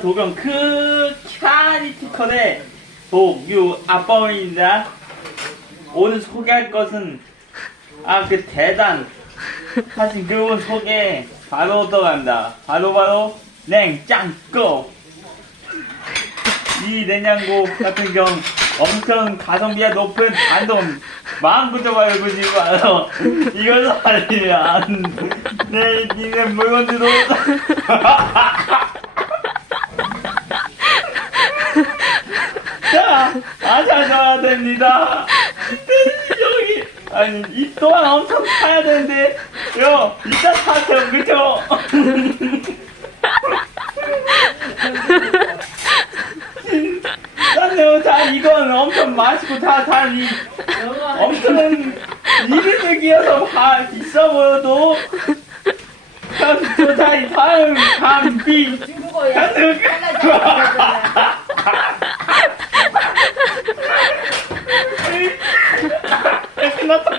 도경 그 캬리티컬의 도유 아빠입니다. 오늘 소개할 것은 그 대단 사실 그분 소개 바로 들어간다. 바로 냉장고. 이 냉장고 같은 경우 엄청 가성비가 높은 단돈 마음부터 말고 지금 알아. 이걸로 아니면 내 니네 물건들도 자, 아셔야 됩니다. 여기 아니 이 또한 엄청 사야 되는데 이따 사세요. 그쵸? 진짜요. 자, 이건 엄청 맛있고 이 엄청 이비적이어서 비싸 보여도 자, 이 다음 감비 중국어야. 끝났다.